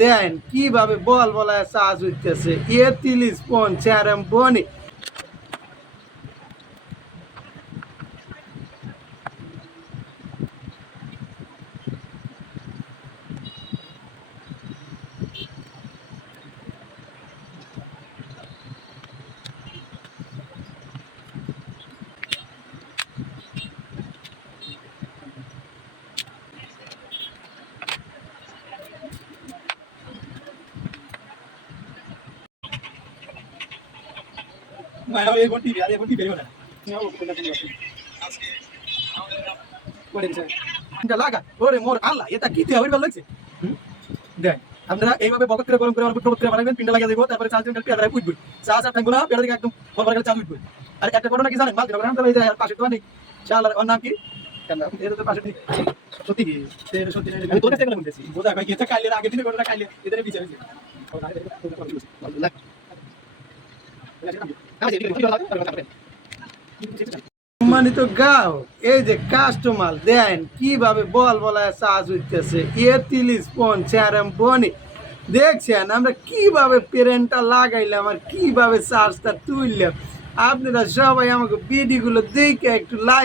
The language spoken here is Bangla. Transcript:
দেন কিভাবে বল বলায় চার্জ হইতেছে এ 30 পন 4 বনি লাগা ওরে মোর আল্লাহ এটা কি দিয়ে হইবার লাগছে দেখ আপনারা এইভাবে বকত করে গরম করে অল্প টক করে বানাবেন পিন্ডা লাগিয়ে দেবো তারপরে চার্জ দিন পেয়ারা উঠবে চার্জ আর থাকবে না পেয়ারা দিকে একদম বলবার গেলে চার্জ উঠবে আর একটা ঘটনা কি জানেন মাল দিন আমরা এই যে পাশে তো নেই শালার ওর নাম কি কেন এটা তো পাশে ঠিক সত্যি কি সত্যি আমি তোর কাছে বলতেছি বোঝা ভাই এটা কাইলে আগে দিনে ঘটনা কাইলে এদের বিচারেছি সম্মানিত গাও এই যে কাস্টমার দেন কিভাবে বল বলায় চার্জ হইতেছে এ 30 পন 4 বনি দেখছেন আমরা কিভাবে পেরেন্টটা লাগাইলাম আর কিভাবে চার্জটা তুললাম আপনারা সবাই আমাকে ভিডিওগুলো দেখে একটু লাইক